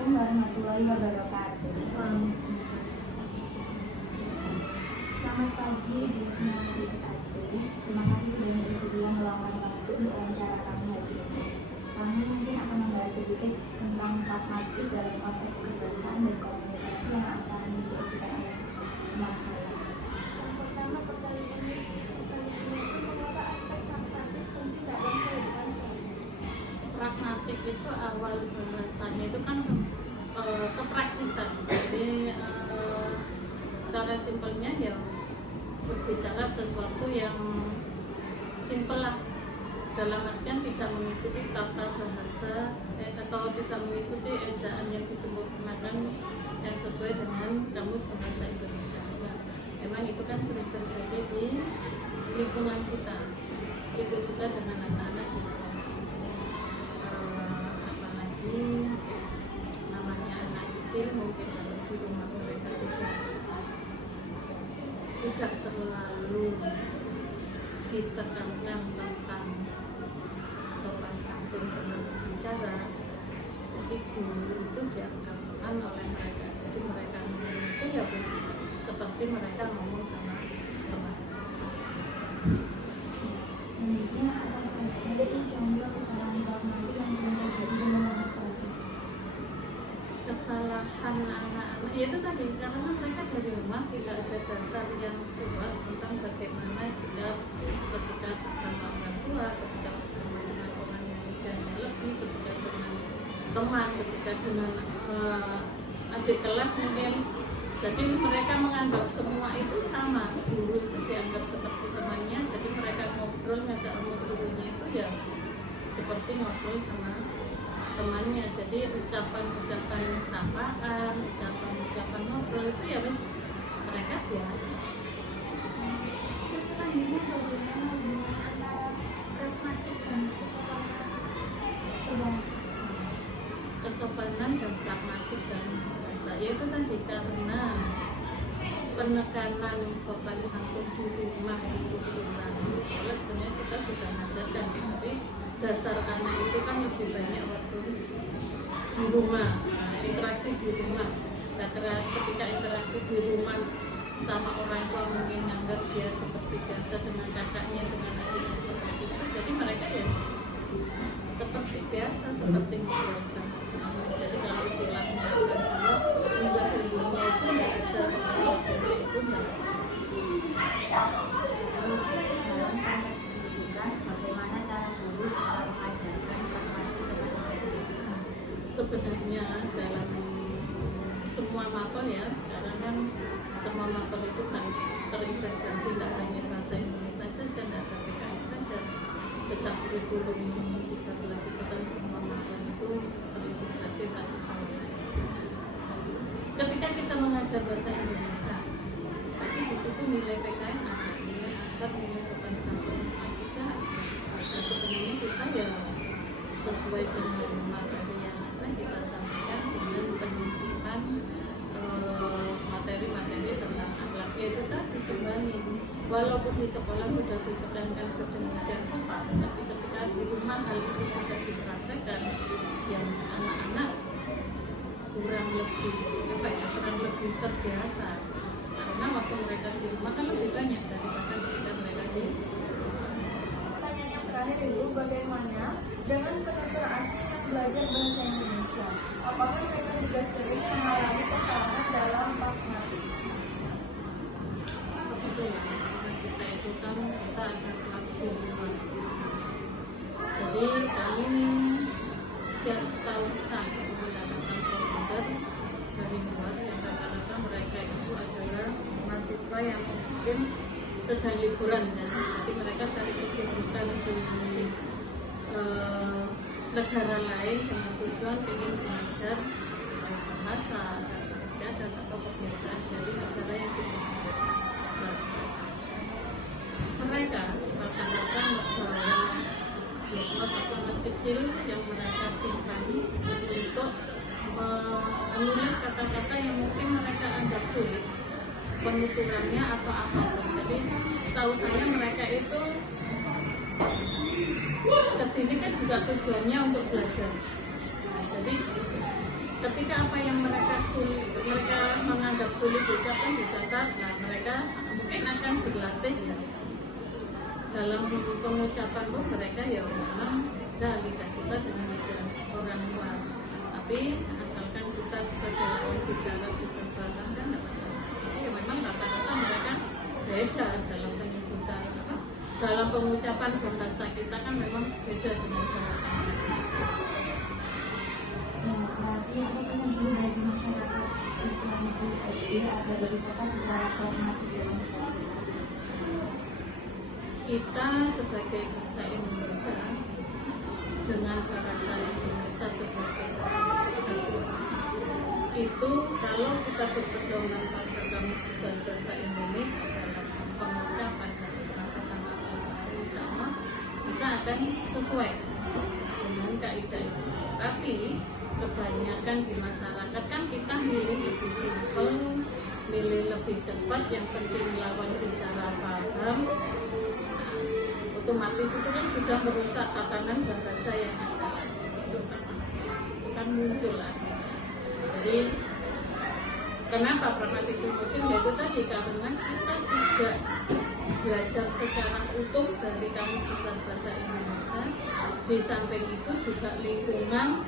Assalamualaikum warahmatullahi wabarakatuh. Selamat pagi Bu Nadia Sati. Terima kasih sudah bersedia meluangkan waktu untuk wawancara kami hari ini. Kami mungkin akan membahas sedikit tentang pragmatik dalam konteks kebebasan dan komunikasi yang akan diajukan oleh teman saya. Yang pertama, pertanyaan itu mengapa aspek pragmatik penting dalam kehidupan sehari-hari? Pragmatik itu awal bahasanya itu kan kepraktisan. Jadi secara simpelnya ya berbicara sesuatu yang simpel lah, dalam artian tidak mengikuti tata bahasa atau tidak mengikuti ejaan yang disempurnakan yang sesuai dengan kamus bahasa Indonesia. Nah, memang itu kan sering terjadi di lingkungan kita, itu juga dengan anak-anak di sekolah. Apalagi namanya anak kecil, mungkin kalau di rumah mereka tidak terlalu ditekankan tentang sopan santun dalam berbicara, jadi guru itu dianggapkan oleh mereka, jadi mereka ngomong itu ya wis seperti mereka ngomong sama teman. Selanjutnya, apa saja sih contoh kesalahan pragmatik yang sering terjadi di lingkungan sekolah? Kesalahan anak-anak ya itu tadi, karena mereka dari rumah tidak ada dasar yang kuat tentang bagaimana sikap ketika bersama orang tua, ketika bersama dengan orang yang usianya lebih, ketika dengan teman, ketika dengan adik kelas mungkin. Jadi mereka menganggap semua itu sama, guru itu dianggap seperti temannya, jadi mereka ngobrol, ngajak omong gurunya itu ya seperti ngobrol sama temannya. Jadi ucapan-ucapan sapaan, ucapan-ucapan ngobrol itu ya wis mereka biasa. Terus selanjutnya, bagaimana hubungan antara pragmatik dan kesopanan berbahasa? Kesopanan dan pragmatik dan bahasa, yaitu tadi karena penekanan sopan santun di rumah itu kurang. Di sekolah sebenarnya kita sudah mengajarkan, tapi dasar anak itu kan lebih banyak waktu di rumah, interaksi di rumah. Nah, ketika interaksi di rumah sama orang tua mungkin anggap dia seperti biasa, dengan kakaknya, dengan adiknya seperti itu, jadi mereka ya seperti biasa, seperti ngobrol sama. Jadi kalau istilahnya orang Jawa, unggah-unggahnya itu nggak ada, unggah-unggahnya itu nggak ada. Dalam konteks pendidikan, bagaimana cara guru bisa mengajarkan pragmatik kepada siswa? Sebenarnya dalam semua mapel ya, sekarang kan semua mapel itu kan terintegrasi, tidak hanya bahasa Indonesia saja, tidak ada PKN saja. Sejak kurikulum 13 itu kan semua mapel itu terintegrasi satu sama lain. Ketika kita mengajar bahasa Indonesia, tapi di situ nilai PKN ada, nilai akar, nilai sopan santun kita. Nah, sebenarnya kita ya sesuai dengan materi yang ada, kita sampaikan dengan penyisipan materi-materi tentang akhlak. Itu tadi kembali, walaupun di sekolah sudah ditekankan sedemikian rupa, tapi ketika di rumah hal itu tidak dipraktekkan, yang anak-anak kurang lebih terbiasa, karena waktu mereka di rumah kan lebih banyak daripada ketika mereka di. Pertanyaan yang terakhir Ibu, bagaimana dengan penutur asing yang belajar bahasa Indonesia? Apakah mereka juga sering mengalami kesalahan dalam pragmatik? Kebetulan kita itu kan kita ada kelas di rumah, jadi kami setiap setahun sekali mendapatkan komputer dari luar, yang rata-rata mereka itu adalah mahasiswa yang mungkin sedang liburan ya. Jadi mereka cari kesibukan di negara lain dengan tujuan ingin belajar bahasa dan istiadat atau kebiasaan dari negara yang dikunjungi. Nah, mereka rata-rata membawa bloknot atau not kecil yang mereka simpan untuk menulis kata-kata yang mungkin mereka anggap sulit penuturannya atau apapun. Jadi setahu saya mereka itu kesini kan juga tujuannya untuk belajar. Nah, jadi ketika ketika apa yang mereka menganggap sulit diucapkan dicatat, nah mereka mungkin akan berlatih ya dalam pengucapan pun mereka ya memang lidah kita dengan lidah orang luar, tapi asalkan kita sebagai lawan bicara bisa paham kan tidak masalah. Ya memang rata-rata mereka beda dalam penyebutan dalam pengucapan bahasa kita kan memang beda dengan bahasa mereka. Nah, berarti apa pesan ibu bagi masyarakat siswa-siswi SD agar berbicara secara pragmatik dalam komunikasi? Kita sebagai bangsa Indonesia dengan bahasa Indonesia sebagai bahasa kesatuan itu kalau kita berpedoman pada Kamus Besar Bahasa Indonesia dalam pengucapan dan kata-kata insya Allah kita akan sesuai dengan kaidah itu. Tapi kebanyakan di masyarakat kan kita milih lebih simpel, milih lebih cepat, yang penting lawan bicara paham. Otomatis itu kan sudah merusak tatanan bahasa yang ada di situ kan muncul lagi. Jadi kenapa pragmatik itu muncul? Yaitu tadi karena kita tidak belajar secara utuh dari Kamus Besar Bahasa Indonesia. Di samping itu juga lingkungan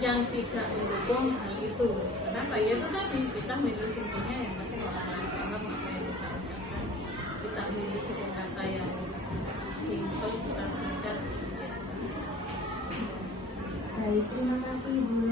yang tidak mendukung hal itu. Kenapa? Ya itu tadi kita milih simpelnya yang penting orang lain paham apa yang kita ucapkan. Kita milih kata yang simpel, kita singkat. Baik, terima kasih Bu